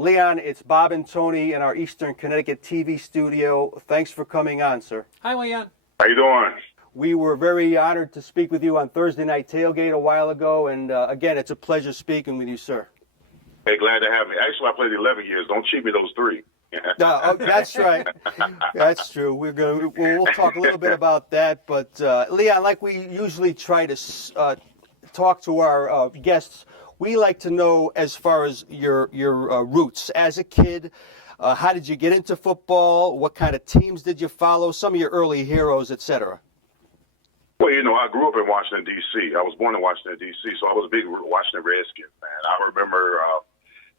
Leon, it's Bob and Tony in our Eastern Connecticut TV studio. Thanks for coming on, sir. Hi, Leon. How you doing? We were very honored to speak with you on Thursday Night Tailgate a while ago, and again, it's a pleasure speaking with you, sir. Hey, glad to have me. Actually, I played 11 years. Don't cheat me those 3. That's right. That's true. We'll talk a little bit about that, but Leon, like we usually try to talk to our guests, we like to know as far as your roots as a kid. How did you get into football? What kind of teams did you follow? Some of your early heroes, etc. Well, I grew up in Washington, D.C. I was born in Washington, D.C., so I was a big Washington Redskins fan. I remember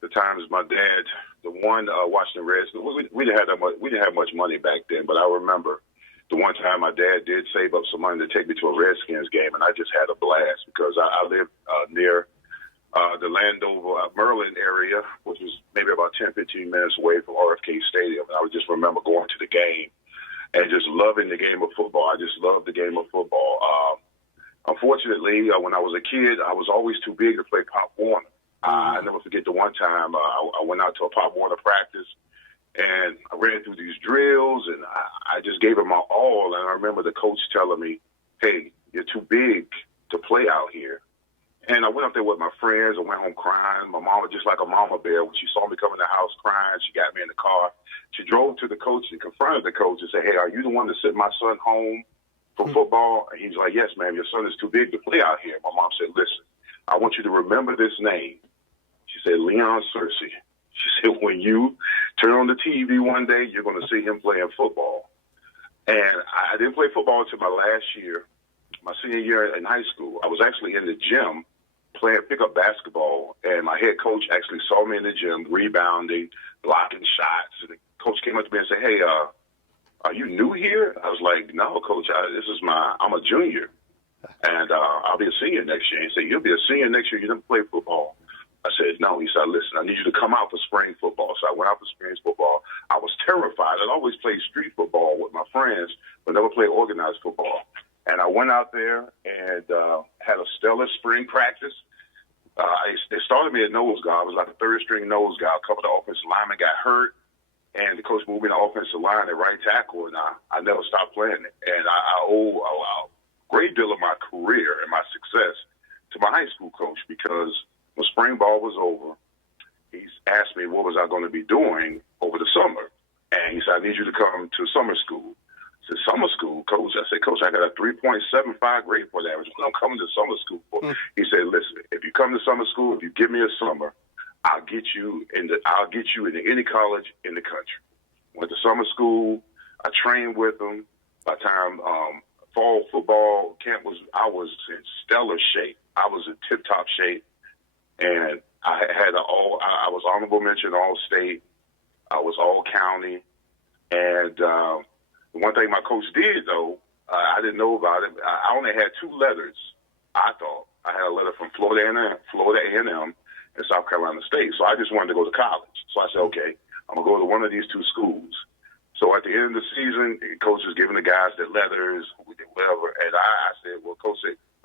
the times my dad, the one Washington Redskins, we didn't have much money back then, but I remember the one time my dad did save up some money to take me to a Redskins game, and I just had a blast because I lived near the Landover, Maryland area, which was maybe about 10, 15 minutes away from RFK Stadium. And I would just remember going to the game and just loving the game of football. I just loved the game of football. Unfortunately, when I was a kid, I was always too big to play Pop Warner. I never forget the one time I went out to a Pop Warner practice, and I ran through these drills, and I just gave it my all. And I remember the coach telling me, hey, you're too big to play out here. And I went up there with my friends. I went home crying. My mom was just like a mama bear. When she saw me come in the house crying, she got me in the car. She drove to the coach and confronted the coach and said, hey, are you the one that sent my son home for football? And he's like, yes, ma'am, your son is too big to play out here. My mom said, listen, I want you to remember this name. She said, Leon Searcy. She said, when you turn on the TV one day, you're going to see him playing football. And I didn't play football until my last year, my senior year in high school. I was actually in the gym playing pickup basketball, and my head coach actually saw me in the gym rebounding, blocking shots. And the coach came up to me and said, hey, are you new here? I was like, no, coach, I'm a junior, and I'll be a senior next year. He said, you'll be a senior next year. You didn't play football. I said, no. He said, listen, I need you to come out for spring football. So I went out for spring football. I was terrified. I'd always played street football with my friends, but never played organized football. And I went out there and had a stellar spring practice. They started me at nose guard. I was like a third-string nose guard. A couple of the offensive linemen got hurt, and the coach moved me to offensive line at right tackle, and I never stopped playing it. And I owe a great deal of my career and my success to my high school coach, because when spring ball was over, he asked me what was I going to be doing over the summer. And he said, I need you to come to summer school. I said, summer school, coach? I said, coach, I got a 3.75 grade point average. What I'm coming to summer school for? He said, listen, if you come to summer school, if you give me a summer, I'll get you into any college in the country. Went to summer school. I trained with them. By the time fall football camp I was in stellar shape. I was in tip-top shape. And I was honorable mention all state. I was all county. And the one thing my coach did, though, I didn't know about it. I only had 2 letters, I thought. I had a letter from Florida A&M, and South Carolina State. So I just wanted to go to college. So I said, okay, I'm going to go to one of these 2 schools. So at the end of the season, the coach was giving the guys their letters, whatever. And I said, well,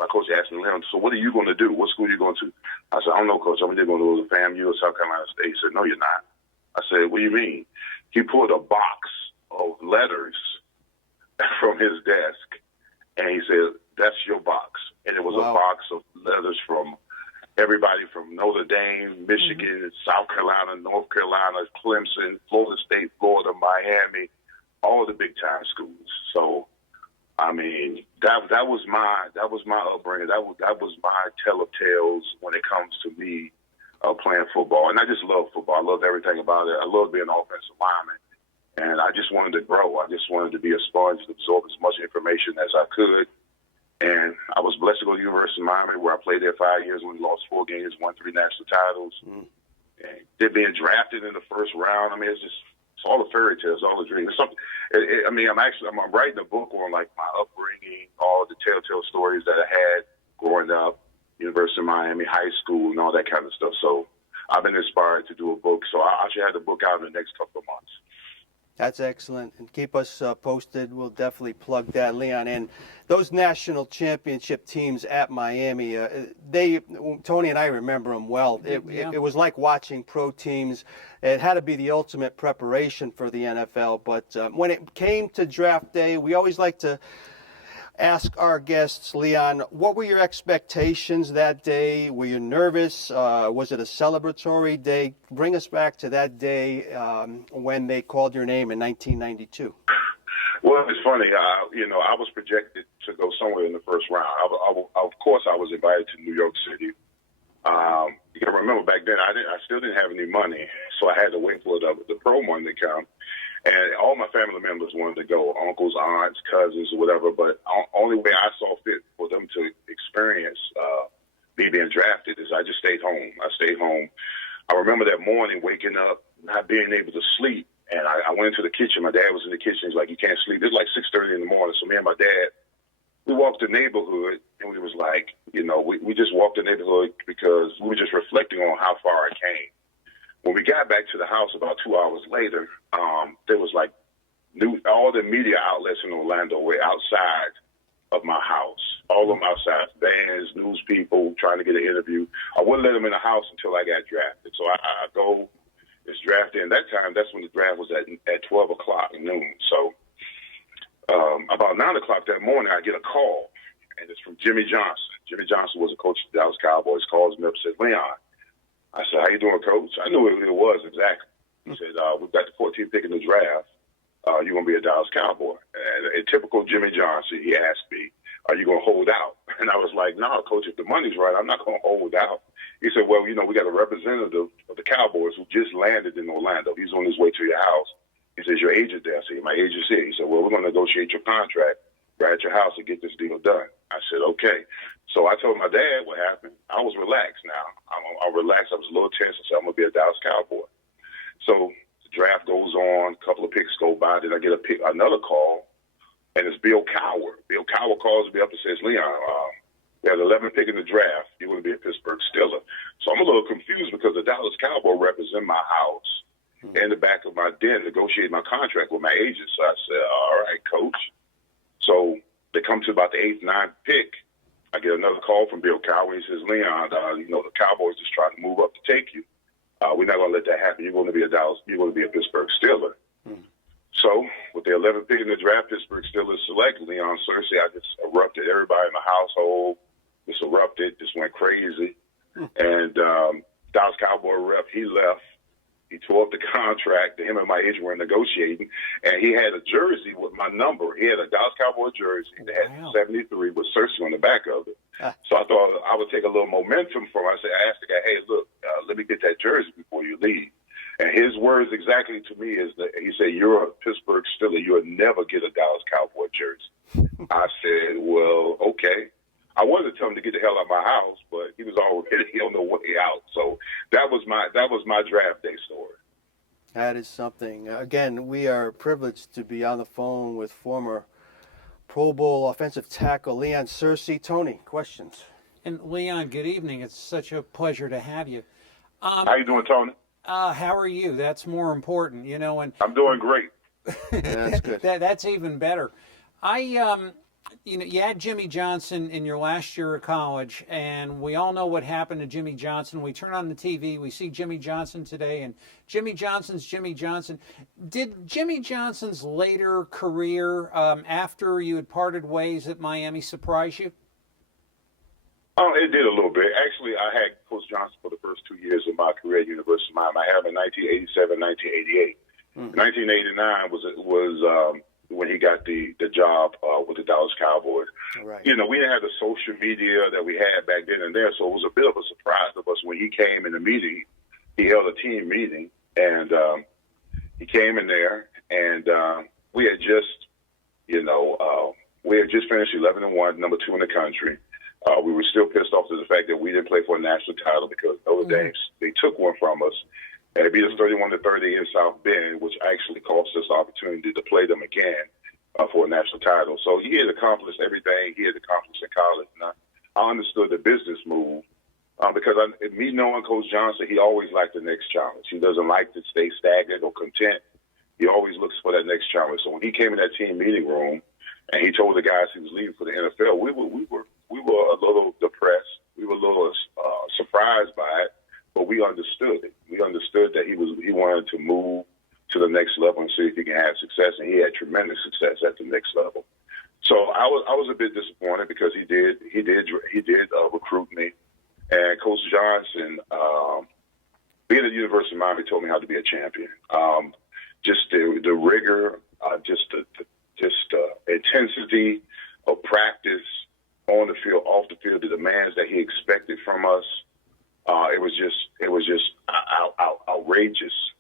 my coach asked me, Leon, so what are you going to do? What school are you going to? I said, I don't know, coach. I'm either going to go to FAMU or South Carolina State. He said, no, you're not. I said, what do you mean? He pulled a box of letters from his desk, and he said, that's your box. And it was a box of letters from everybody from Notre Dame, Michigan, South Carolina, North Carolina, Clemson, Florida State, Florida, Miami, all the big-time schools. So, I mean, that was my upbringing. That was my tell of tales when it comes to me playing football. And I just love football. I love everything about it. I love being an offensive lineman. And I just wanted to grow. I just wanted to be a sponge to absorb as much information as I could. And I was blessed to go to the University of Miami, where I played there 5 years, when we lost 4 games, won 3 national titles. And they're being drafted in the first round. I mean, it's all the fairy tales, all the dreams. I'm writing a book on like my upbringing, all the telltale stories that I had growing up, University of Miami, high school, and all that kind of stuff. So I've been inspired to do a book. So I should have the book out in the next couple of months. That's excellent. And keep us posted. We'll definitely plug that, Leon. And those national championship teams at Miami, Tony and I remember them well. It was like watching pro teams. It had to be the ultimate preparation for the NFL. But when it came to draft day, we always like to ask our guests, Leon, what were your expectations that day? Were you nervous? Was it a celebratory day? Bring us back to that day when they called your name in 1992. Well, it's funny. I was projected to go somewhere in the first round. Of course, I was invited to New York City. You can remember back then, I still didn't have any money, so I had to wait for the pro money to come. And all my family members wanted to go, uncles, aunts, cousins, or whatever. But only way I saw fit for them to experience me being drafted is I just stayed home. I stayed home. I remember that morning waking up, not being able to sleep. And I went into the kitchen. My dad was in the kitchen. He's like, you can't sleep. It was like 6:30 in the morning. So me and my dad, we walked the neighborhood, and we was like, we just walked the neighborhood because we were just reflecting on how far I came. When we got back to the house about 2 hours later, there was like all the media outlets in Orlando were outside of my house. All of them outside, fans, news people trying to get an interview. I wouldn't let them in the house until I got drafted. So I go, it's drafted. And that time, that's when the draft was at 12 o'clock noon. So about 9 o'clock that morning, I get a call, and it's from Jimmy Johnson. Jimmy Johnson was a coach of the Dallas Cowboys. Calls me up and said, Leon. I said, how you doing, Coach? I knew what it was exactly. He said, we've got the 14th pick in the draft. You're going to be a Dallas Cowboy. And in typical Jimmy Johnson, he asked me, are you going to hold out? And I was like, no, Coach, if the money's right, I'm not going to hold out. He said, well, we got a representative of the Cowboys who just landed in Orlando. He's on his way to your house. He says, your agent there. I said, my agent's here. He said, well, we're going to negotiate your contract right at your house and get this deal done. I said, okay. So I told my dad what happened. I was relaxed now. I'm relaxed. I was a little tense. I said, I'm going to be a Dallas Cowboy. So the draft goes on. A couple of picks go by. Then I get another call, and it's Bill Cowher. Bill Cowher calls me up and says, Leon, we had 11 pick in the draft. You're going to be a Pittsburgh Steeler. So I'm a little confused because the Dallas Cowboy represent my house in the back of my den, negotiating my contract with my agent. So I said, all right, Coach. So they come to about the 8th, 9th pick. I get another call from Bill Cowher. He says, Leon, the Cowboys just trying to move up to take you. We're not going to let that happen. You're going to be a Pittsburgh Steeler. So with the 11th pick in the draft, Pittsburgh Steelers select Leon Searcy. I just erupted. Everybody in my household just erupted, just went crazy. And Dallas Cowboy rep, he left. He tore up the contract. Him and my agent were negotiating, and he had a jersey with my number. He had a Dallas Cowboy jersey that had 73 with Searcy on the back of it. So I thought I would take a little momentum from it. I asked the guy, hey, look, let me get that jersey before you leave. And his words exactly to me is that he said, you're a Pittsburgh Steeler. You'll never get a Dallas Cowboy jersey. I said, well, okay. I wanted to tell him to get the hell out of my house, but he was already on the way out. So that was my draft day story. That is something. Again, we are privileged to be on the phone with former Pro Bowl offensive tackle Leon Searcy. Tony, questions? And Leon, good evening. It's such a pleasure to have you. How you doing, Tony? How are you? That's more important, And I'm doing great. That's good. That's even better. You had Jimmy Johnson in your last year of college, and we all know what happened to Jimmy Johnson. We turn on the TV, we see Jimmy Johnson today, and Jimmy Johnson's Jimmy Johnson. Did Jimmy Johnson's later career, after you had parted ways at Miami, surprise you? Oh, it did a little bit. Actually, I had Coach Johnson for the first 2 years of my career at University of Miami. I had him in 1987, 1988. 1989 was when he got the job with the Dallas Cowboys. Right. We didn't have the social media that we had back then and there, so it was a bit of a surprise to us when he came in the meeting. He held a team meeting, and he came in there, and we had just, finished 11-1, number 2 in the country. We were still pissed off to the fact that we didn't play for a national title because Notre Dame, they took one from us. And it beat us 31-30 in South Bend, which actually cost us the opportunity to play them again for a national title. So he had accomplished everything he had accomplished in college. And I understood the business move because me knowing Coach Johnson, he always liked the next challenge. He doesn't like to stay stagnant or content. He always looks for that next challenge. So when he came in that team meeting room and he told the guys he was leaving for the NFL, we were a little depressed. We were a little surprised by it, but we understood it. We understood that he wanted to move to the next level and see if he can have success, and he had tremendous success at the next level. So I was a bit disappointed because he did recruit me, and Coach Johnson, being at the University of Miami, told me how to be a champion. Just the rigor, just the intensity of practice on the field, off the field, the demands that he expected from us. It was just outrageous.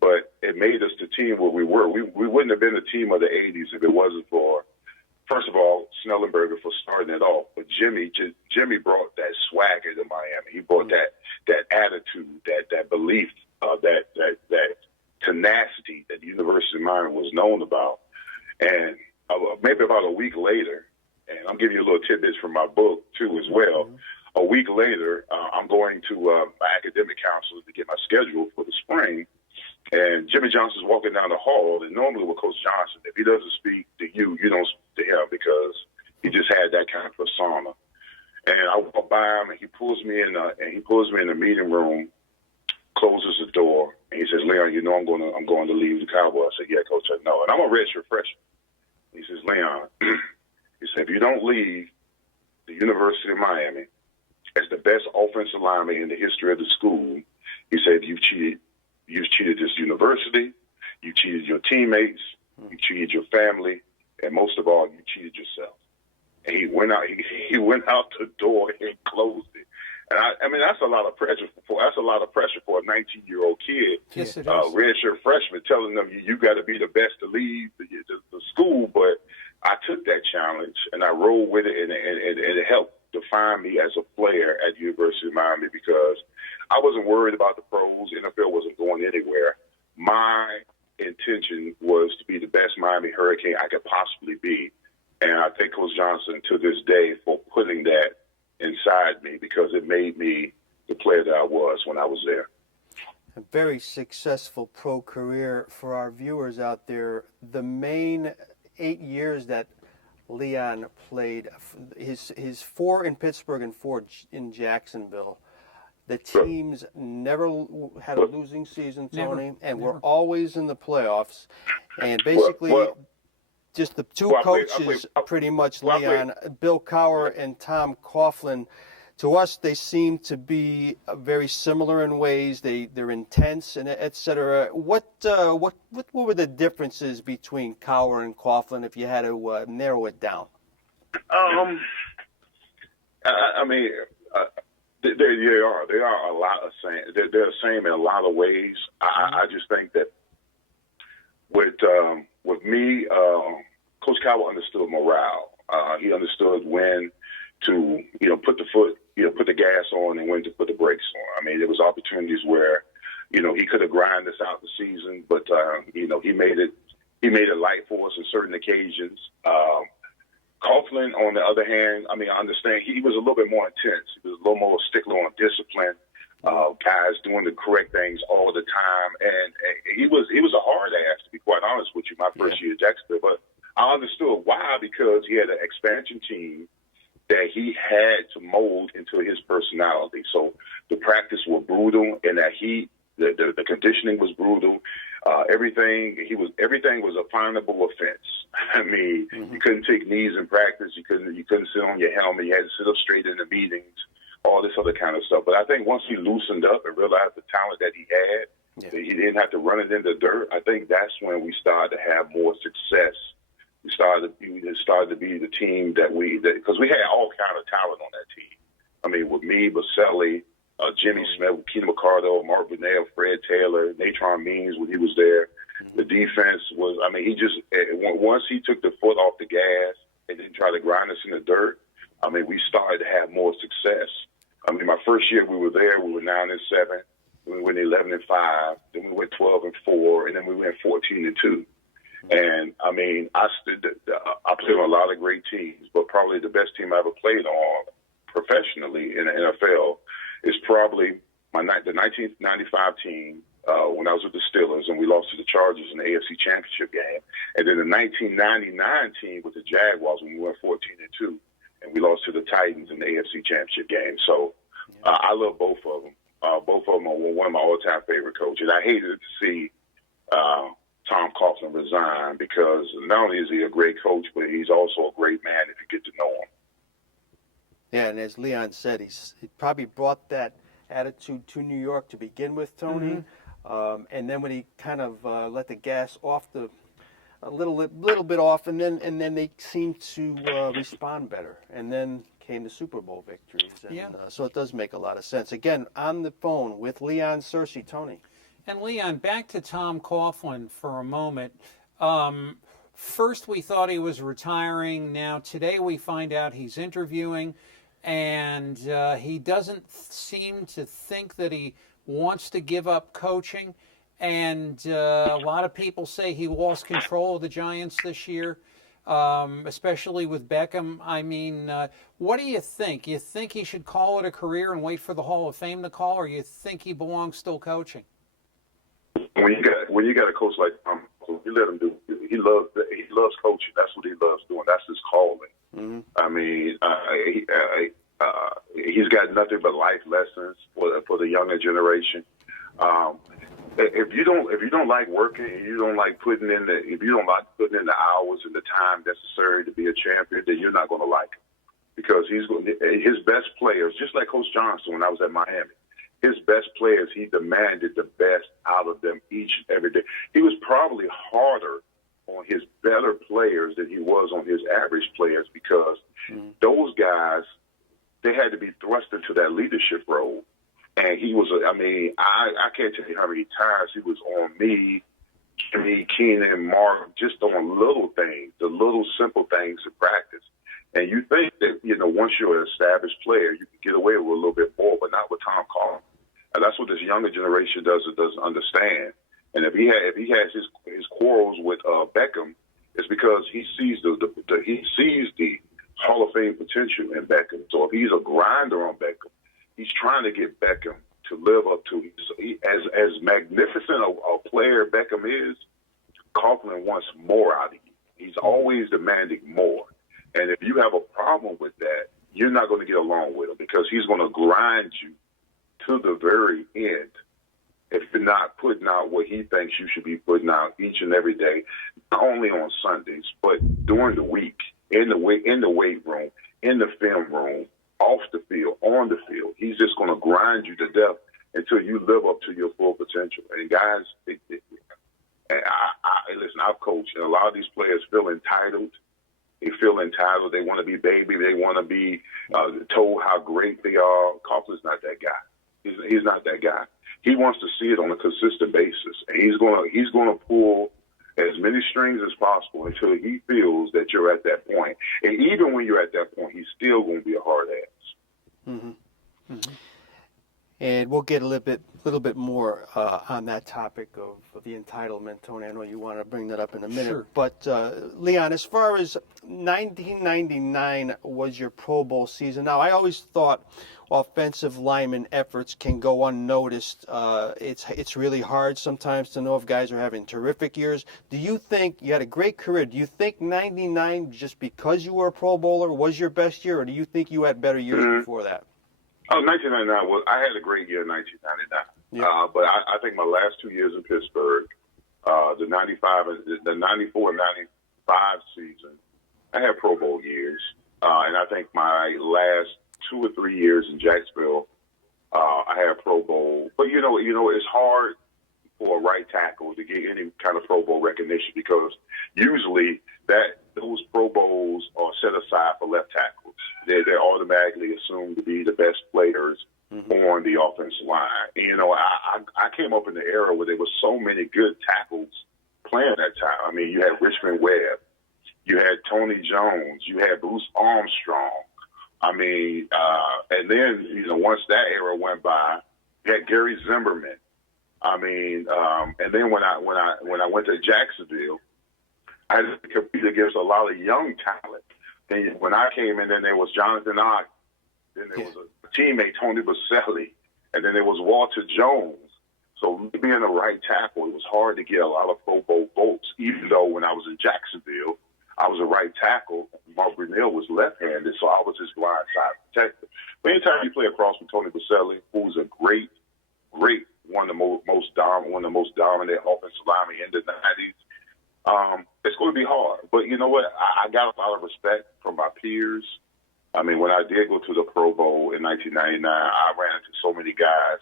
But it made us the team where we were. We wouldn't have been the team of the 80s if it wasn't for, first of all, Snellenberger for starting it off. But Jimmy brought that swagger to Miami. He brought that attitude, that belief, that tenacity that the University of Miami was known about. And maybe about a week later, and I'm giving you a little tidbits from my book too as well. Mm-hmm. A week later, I'm going to my academic counselor to get my schedule for the spring. And Jimmy Johnson's walking down the hall, and normally with Coach Johnson, if he doesn't speak to you, you don't speak to him because he just had that kind of persona. And I walk by him, and he pulls me in the meeting room, closes the door, and he says, "Leon, you know I'm going to leave the Cowboys." I said, "Yeah, Coach, I know." And I'm a redshirt freshman. He says, "Leon," he said, "if you don't leave the University of Miami as the best offensive lineman in the history of the school," he said, "you've cheated. You've cheated this university, you cheated your teammates, you cheated your family, and most of all, you cheated yourself." And he went out. He went out the door and closed it. And I mean, that's a lot of pressure for a 19-year-old kid, yes, it is. Redshirt freshman, telling them you got to be the best to leave the school. But I took that challenge and I rolled with it, and it helped define me as a player at the University of Miami because I wasn't worried about the pros. NFL wasn't going anywhere. My intention was to be the best Miami Hurricane I could possibly be. And I thank Coach Johnson to this day for putting that inside me because it made me the player that I was when I was there. A very successful pro career for our viewers out there. The main 8 years that Leon played, his 4 in Pittsburgh and 4 in Jacksonville. The teams never had a losing season, Tony, and we're always in the playoffs. And basically, just the two coaches, pretty much, Leon, Bill Cowher and Tom Coughlin, to us, they seem to be very similar in ways. They're intense and et cetera. What were the differences between Cowher and Coughlin if you had to narrow it down? I mean, they are a lot of same. They're the same in a lot of ways. I just think that with me, Coach Cowher understood morale. He understood when to put the gas on and when to put the brakes on. I mean, there was opportunities where he could have grinded us out the season, but he made it light for us on certain occasions. Coughlin, on the other hand, I mean, I understand he was a little bit more intense. He was a little more stickler on discipline, guys doing the correct things all the time. And he was a hard ass, to be quite honest with you, my first year at Jacksonville. But I understood why, because he had an expansion team that he had to mold into his personality. So the practice was brutal, and that the conditioning was brutal. Everything was a finable offense. I mean, you couldn't take knees in practice. You couldn't sit on your helmet. You had to sit up straight in the meetings. All this other kind of stuff. But I think once he loosened up and realized the talent that he had, that he didn't have to run it in the dirt. I think that's when we started to have more success. It started to be the team because we had all kind of talent on that team. I mean, with me, Boselli, Jimmy Smith, Keenan McCardle, Mark Burnell, Fred Taylor, Natron Means when he was there. The defense was, I mean, once he took the foot off the gas and didn't try to grind us in the dirt, I mean, we started to have more success. I mean, my first year we were there, we were 9-7, then we went 11-5, then we went 12-4, and then we went 14-2. And I mean, I played on a lot of great teams, but probably the best team I ever played on professionally in the NFL is probably the 1995 team when I was with the Steelers. Cardinals, and we lost to the Chargers in the AFC Championship game. And then the 1999 team with the Jaguars when we went 14-2, and we lost to the Titans in the AFC Championship game. So I love both of them. Both of them are one of my all-time favorite coaches. I hated to see Tom Coughlin resign because not only is he a great coach, but he's also a great man if you get to know him. Yeah, and as Leon said, he probably brought that attitude to New York to begin with, Tony. And then when he kind of let the gas off a little bit off, and then they seemed to respond better. And then came the Super Bowl victories. And, so it does make a lot of sense. Again, on the phone with Leon Searcy, Tony. And Leon, back to Tom Coughlin for a moment. First we thought he was retiring. Now today we find out he's interviewing, and he doesn't seem to think that he wants to give up coaching. And a lot of people say he lost control of the Giants this year, especially with Beckham. I mean, what do you think? You think he should call it a career and wait for the Hall of Fame to call, or you think he belongs still coaching? When you got a coach like Tom, you let him do. He loves coaching. That's what he loves doing. That's his calling. I mean, he's got nothing but life lessons for the younger generation. If you don't like working, and you don't like putting in the hours and the time necessary to be a champion, then you're not going to like him, because his best players, just like Coach Johnson when I was at Miami. His best players, he demanded the best out of them each and every day. He was probably harder on his better players than he was on his average players, because those guys, they had to be thrust into that leadership role. And he was, I can't tell you how many times he was on me, Jimmy, Keenan, Mark, just on little things, the little simple things in practice. And you think that, once you're an established player, you can get away with a little bit more, but not with Tom Coughlin. And that's what this younger generation doesn't understand. And if he has his quarrels with Beckham, it's because he sees the Hall of Fame potential in Beckham. So if he's a grinder on Beckham, he's trying to get Beckham to live up to as magnificent a player Beckham is. Coughlin wants more out of you. He's always demanding more. And if you have a problem with that, you're not going to get along with him, because he's going to grind you to the very end if you're not putting out what he thinks you should be putting out each and every day, not only on Sundays, but during the week, in the weight room, in the film room, off the field, on the field. He's just going to grind you to death until you live up to your full potential. And guys, listen, I've coached, and a lot of these players feel entitled. They feel entitled. They want to be baby. They want to be told how great they are. Coughlin's not that guy. He's not that guy. He wants to see it on a consistent basis, and he's going to pull as many strings as possible until he feels that you're at that point. And even when you're at that point, he's still going to be a hard ass. And we'll get a little bit more on that topic of the entitlement, Tony. I know you want to bring that up in a minute. Sure. But, Leon, as far as 1999 was your Pro Bowl season, now I always thought offensive lineman efforts can go unnoticed. It's really hard sometimes to know if guys are having terrific years. Do you think you had a great career? Do you think 99, just because you were a Pro Bowler, was your best year, or do you think you had better years before that? Oh, 1999 I had a great year in 1999. Yeah. But I think my last 2 years in Pittsburgh, the 94 and 95 season, I had Pro Bowl years. And I think my last 2 or 3 years in Jacksonville, I had Pro Bowl. But, it's hard for a right tackle to get any kind of Pro Bowl recognition, because usually those Pro Bowls are set aside for left tackles. They're automatically assumed to be the best players on the offensive line. And, I came up in the era where there were so many good tackles playing that time. I mean, you had Richmond Webb, you had Tony Jones, you had Bruce Armstrong. I mean, and then once that era went by, you had Gary Zimmerman. I mean, and then when I went to Jacksonville, I had to compete against a lot of young talent. Then when I came in, then there was Jonathan Ogden. Then there was a teammate, Tony Boselli. And then there was Walter Jones. So me being a right tackle, it was hard to get a lot of Pro Bowl votes, even though when I was in Jacksonville, I was a right tackle. Mark Brunell was left-handed, so I was his blind side protector. But anytime you play across from Tony Boselli, who's a great, one of the most dominant offensive linemen in the 90s, it's going to be hard. But you know what? I got a lot of respect from my peers. I mean, when I did go to the Pro Bowl in 1999, I ran into so many guys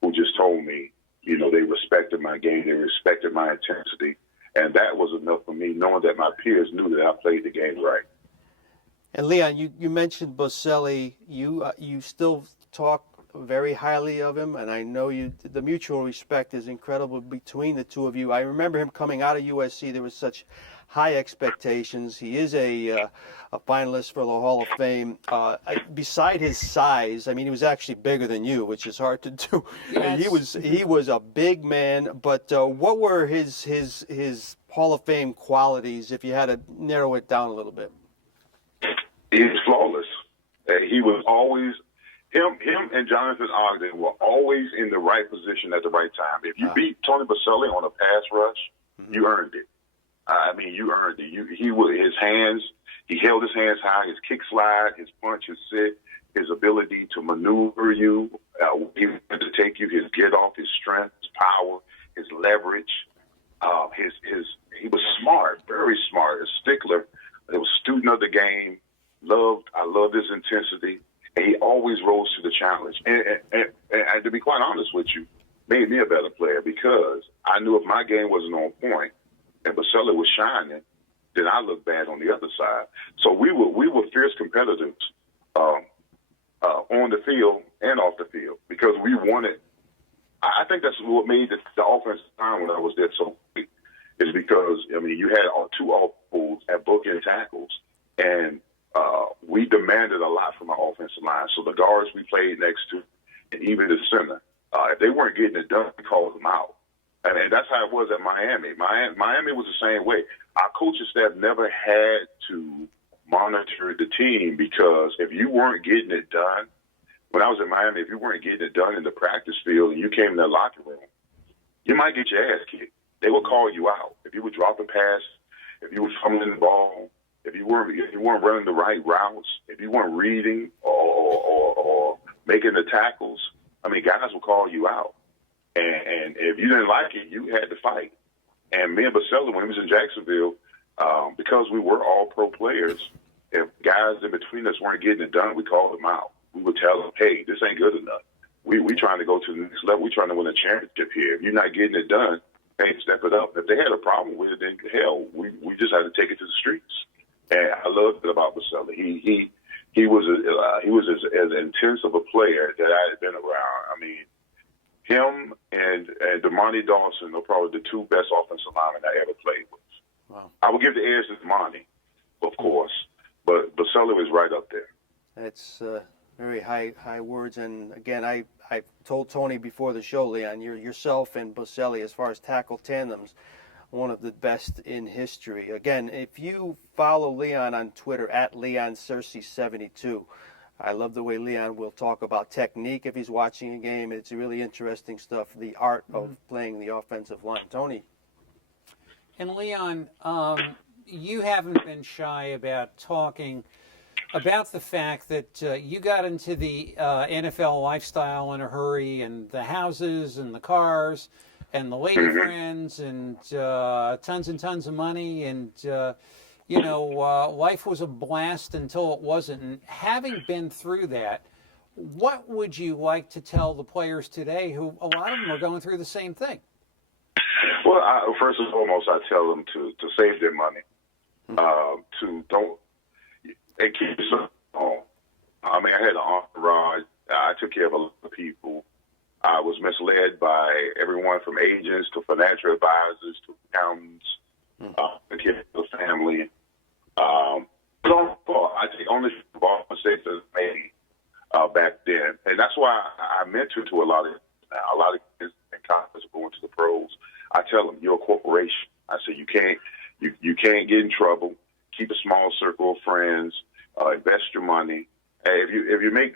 who just told me, you know, they respected my game, they respected my intensity, and that was enough for me, knowing that my peers knew that I played the game right. And Leon, you mentioned Boselli. You still talk very highly of him, and I know the mutual respect is incredible between the two of you. I remember him coming out of USC. There was such high expectations. He is a finalist for the Hall of Fame. Beside his size, I mean, he was actually bigger than you, which is hard to do. Yes. He was a big man. But what were his Hall of Fame qualities, if you had to narrow it down a little bit? He was flawless. He was always him and Jonathan Ogden were always in the right position at the right time. If you beat Tony Boselli on a pass rush, you earned it. I mean, you earned it. He held his hands high, his kick slide, his punch, his sit, his ability to maneuver you, he wanted to take you, his get off, his strength, his power, his leverage. He was smart, very smart, a stickler. He was a student of the game. I loved his intensity, and he always rose to the challenge. And to be quite honest with you, made me a better player because I knew if my game wasn't on point and Boselli was shining, then I looked bad on the other side. So we were fierce competitors on the field and off the field because we wanted. I think that's what made the offensive line when I was there so great is because I mean you had two offensive at bookend tackles and we demanded a lot from our offensive line. So the guards we played next to, and even the center, if they weren't getting it done, we called them out. And that's how it was at Miami. Miami was the same way. Our coaching staff never had to monitor the team because if you weren't getting it done, when I was in Miami, if you weren't getting it done in the practice field and you came in the locker room, you might get your ass kicked. They would call you out. If you were dropping pass, if you were fumbling the ball, if you weren't running the right routes, if you weren't reading or making the tackles, I mean, guys will call you out. And if you didn't like it, you had to fight. And me and Boselli, when he was in Jacksonville, because we were all pro players, if guys in between us weren't getting it done, we called them out. We would tell them, hey, this ain't good enough. We trying to go to the next level. We trying to win a championship here. If you're not getting it done, hey, step it up. If they had a problem with it, then hell, we just had to take it to the streets. And I loved it about Boselli. He was as intense of a player that I had been around. I mean, him and Damani Dawson are probably the two best offensive linemen I ever played with. Wow. I would give the edge to Damani, of course, but Boselli was right up there. That's very high words. And again, I told Tony before the show, Leon, yourself and Boselli, as far as tackle tandems, one of the best in history. Again, if you follow Leon on Twitter at LeonSearcy72, I love the way Leon will talk about technique if he's watching a game. It's really interesting stuff, the art of playing the offensive line. Tony? And Leon, you haven't been shy about talking about the fact that you got into the NFL lifestyle in a hurry, and the houses and the cars and the lady friends and tons and tons of money, and life was a blast until it wasn't. And having been through that, what would you like to tell the players today who a lot of them are going through the same thing? Well, first and foremost, I tell them to save their money, and keep yourself home. I mean, I had an entourage. I took care of a lot of people. I was misled by everyone from agents to financial advisors to accountants, the kids, the family. I take ownership of all mistakes that I made back then, and that's why I mentor to a lot of kids in college going to the pros. I tell them, you're a corporation. I say you can't get in trouble. Keep a small circle of friends. Invest your money. If you make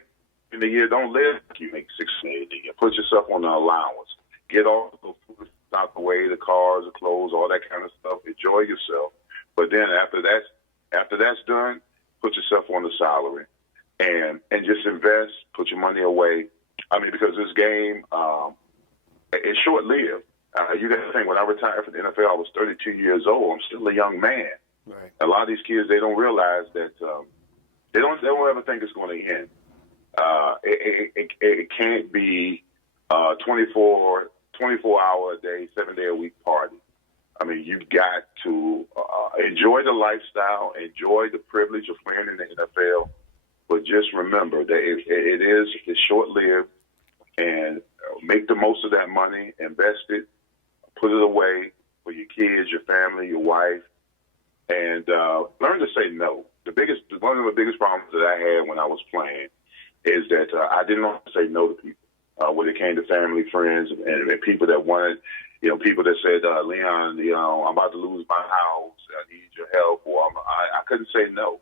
in the year, don't live like you make $6 million a year. Put yourself on an allowance. get all the food out the way, the cars, the clothes, all that kind of stuff. Enjoy yourself. But then after that's done, put yourself on the salary and just invest, put your money away. I mean, because this game, it's short-lived. You got to think, when I retired from the NFL, I was 32 years old. I'm still a young man. Right. A lot of these kids, they don't realize that they don't ever think it's going to end. It can't be 24-hour a day, 7-day a week party. I mean, you've got to enjoy the lifestyle, enjoy the privilege of playing in the NFL, but just remember that it's short-lived, and make the most of that money, invest it, put it away for your kids, your family, your wife, and learn to say no. One of the biggest problems that I had when I was playing is that I didn't know how to say no to people when it came to family, friends, and people that wanted, people that said, Leon, I'm about to lose my house, I need your help, or I couldn't say no.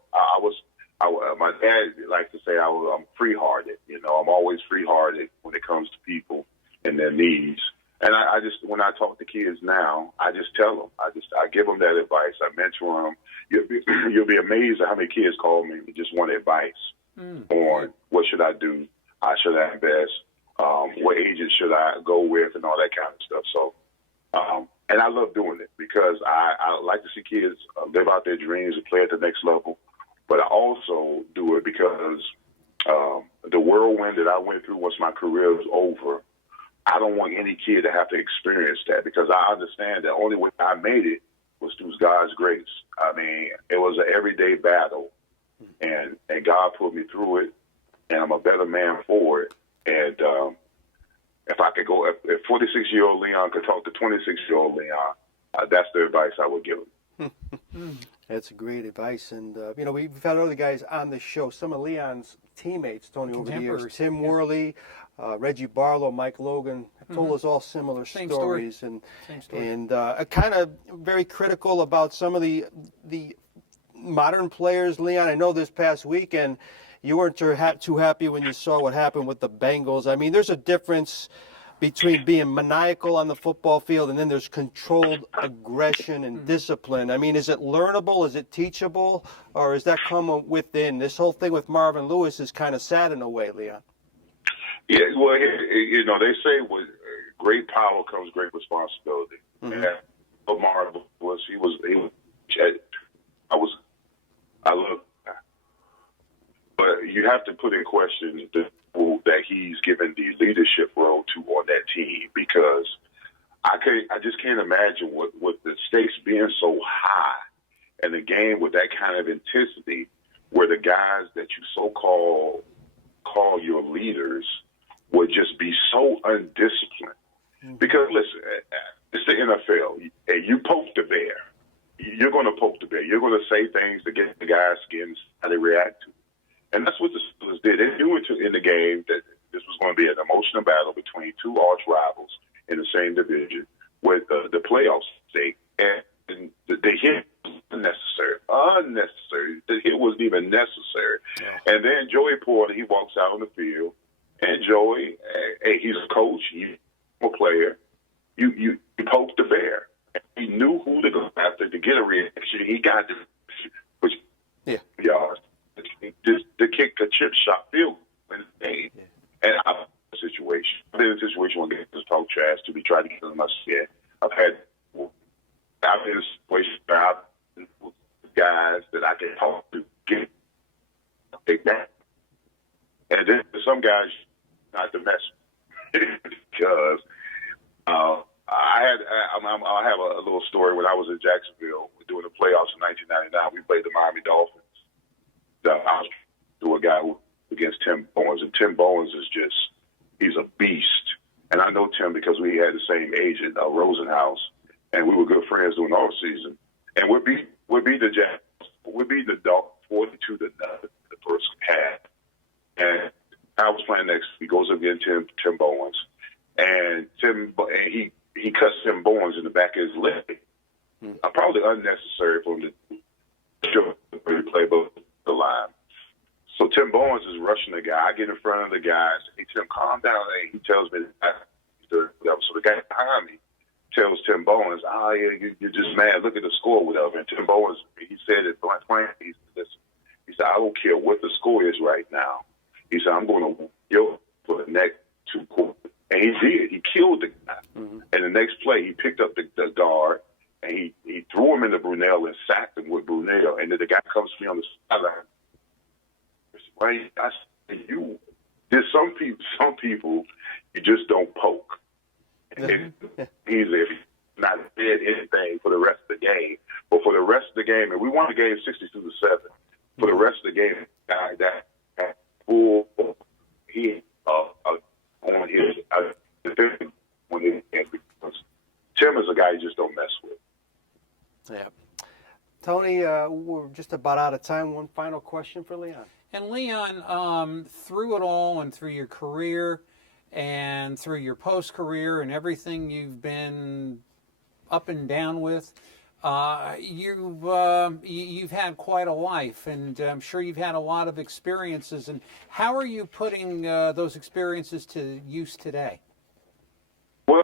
My dad likes to say I'm free-hearted. I'm always free-hearted when it comes to people and their needs. And I just, when I talk to kids now, I just tell them, I give them that advice. I mentor them. You'll be amazed at how many kids call me and just want advice on what should I do, how should I invest, what agent should I go with, and all that kind of stuff. So, and I love doing it because I like to see kids live out their dreams and play at the next level. But I also do it because the whirlwind that I went through once my career was over, I don't want any kid to have to experience that, because I understand that only way I made it was through God's grace. I mean, it was an everyday battle, and God put me through it, and I'm a better man for it. And if I could go, if 46-year-old Leon could talk to 26-year-old Leon, that's the advice I would give him. That's great advice. And, we've had other guys on the show, some of Leon's teammates, Tony, over the years. Tim Worley, Reggie Barlow, Mike Logan, have told us all similar stories. Same story. And kind of very critical about some of the modern players. Leon, I know this past weekend you weren't too happy when you saw what happened with the Bengals. I mean, there's a difference between being maniacal on the football field and then there's controlled aggression and discipline. I mean, is it learnable? Is it teachable? Or is that come within? This whole thing with Marvin Lewis is kind of sad in a way, Leon. Yeah, well, they say with great power comes great responsibility. And but Marvin was, I love, but you have to put in question the people that he's given the leadership role to on that team, because I just can't imagine with the stakes being so high and the game with that kind of intensity, where the guys that you call your leaders would just be so undisciplined. Because listen, it's the NFL. Hey, you poke the bear. You're going to poke the bear. You're going to say things to get the guys' skins, how they react to it. And that's what the Steelers did. They knew in the game that this was going to be an emotional battle between two arch rivals in the same division with the playoffs stake. And the hit was unnecessary. The hit wasn't even necessary. Yeah. And then Joey Porter, he walks out on the field. And Joey, hey, he's a coach, he's a player. You poked the bear. He knew who to go after to get a reaction. He got which yards just to kick a chip shot field in the game. Yeah. And I've been in a situation where guys talk trash to be trying to get them my skin. I've been in a situation where I've been with guys that I can talk to, take that. And then some guys not to mess because I have a little story. When I was in Jacksonville doing the playoffs in 1999, we played the Miami Dolphins. I was to a guy against Tim Bowens, and Tim Bowens he's a beast. And I know Tim because we had the same agent, Rosenhaus, and we were good friends during the season. And we beat the Jacks. We beat the Dolphins 42 to nothing the first half. And I was playing next. He goes up against Tim Bowens, and he cuts Tim Bowens in the back of his leg. Probably unnecessary for him to play both the line. So Tim Bowens is rushing the guy. I get in front of the guy. I say, hey, Tim, calm down. Hey, he tells me that So the guy behind me tells Tim Bowens, "Oh yeah, you're just mad. Look at the score, whatever." And Tim Bowens, he said it blank. He said, "I don't care what the score is right now." He said, "I'm going to go for the next 2 quarters." And he did. He killed the guy. Mm-hmm. And the next play, he picked up the guard and he threw him into Brunel and sacked him with Brunel. And then the guy comes to me on the sideline. I said, there's some people you just don't poke. Mm-hmm. He's not did anything for the rest of the game. But for the rest of the game, and we won the game 62-7. For the rest of the game, that full he on his when Tim is a guy you just don't mess with. Yeah. Tony, we're just about out of time. One final question for Leon. And Leon, through it all and through your career and through your post-career and everything you've been up and down with, you've had quite a life, and I'm sure you've had a lot of experiences. And how are you putting those experiences to use today? Well,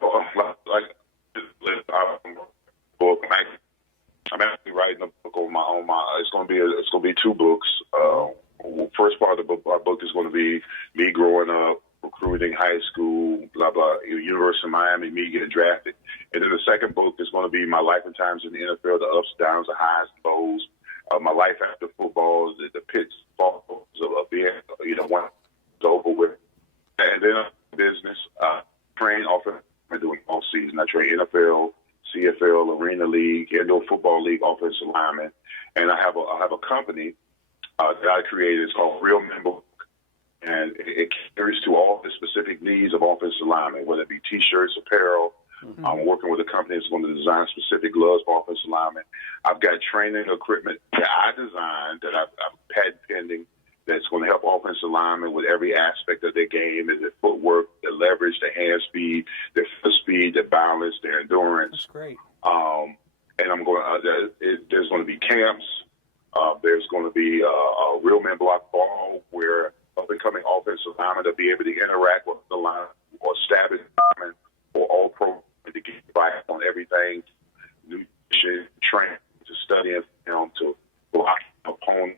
I'm actually writing a book on my. It's going to be 2 books. First part of our book is going to be me growing up, recruiting, high school, blah blah, University of Miami, me getting drafted, and then the second book is going to be my life and times in the NFL, the ups, downs, the highs, and lows, my life after football, the pits, falls of being, once it's over with, and then business, train offense. I'm doing all season. I train NFL, CFL, Arena League, Indoor Football League, offensive lineman, and I have a company that I created. It's called Real Men Book. And it caters to all the specific needs of offensive linemen, whether it be T-shirts, apparel. Mm-hmm. I'm working with a company that's going to design specific gloves for offensive linemen. I've got training equipment that I designed that I've patent pending that's going to help offensive linemen with every aspect of their game, is their footwork, their leverage, their hand speed, their foot speed, their balance, their endurance. That's great. And I'm going. There's going to be camps. There's going to be a Real Men Block ball where up-and-coming offensive linemen to be able to interact with the line or stabbing linemen or all pro to get advice on everything, nutrition, training, to studying film, to block opponent.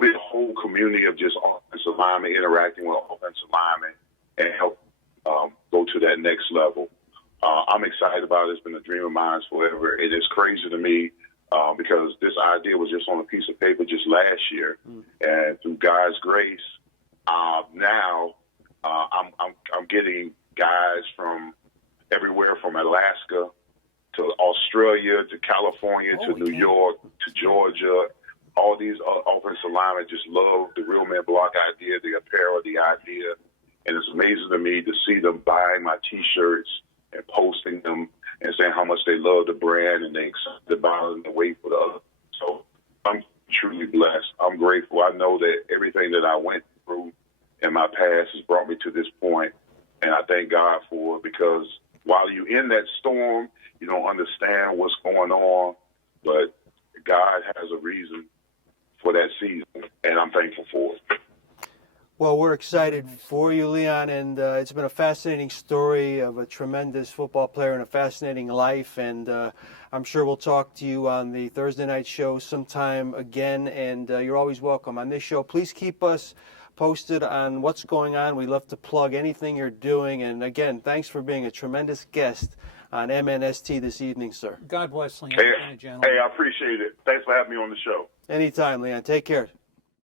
Be a whole community of just offensive linemen interacting with offensive linemen and help go to that next level. I'm excited about it. It's been a dream of mine forever. It is crazy to me because this idea was just on a piece of paper just last year, and through God's grace, now I'm getting guys from everywhere, from Alaska to Australia to California to New York to Georgia. All these offensive linemen just love the Real Men Block idea, the apparel, the idea, and it's amazing to me to see them buying my T-shirts and posting them and saying how much they love the brand and they accept the bottom and wait for the other. So I'm truly blessed. I'm grateful. I know that everything that I went through in my past has brought me to this point, and I thank God for it, because while you're in that storm, you don't understand what's going on, but God has a reason for that season, and I'm thankful for it. Well, we're excited for you, Leon, and it's been a fascinating story of a tremendous football player and a fascinating life, and I'm sure we'll talk to you on the Thursday night show sometime again, and you're always welcome on this show. Please keep us posted on what's going on. We love to plug anything you're doing, and again, thanks for being a tremendous guest on MNST this evening, sir. God bless, Leon. Hey, I appreciate it. Thanks for having me on the show. Anytime, Leon. Take care.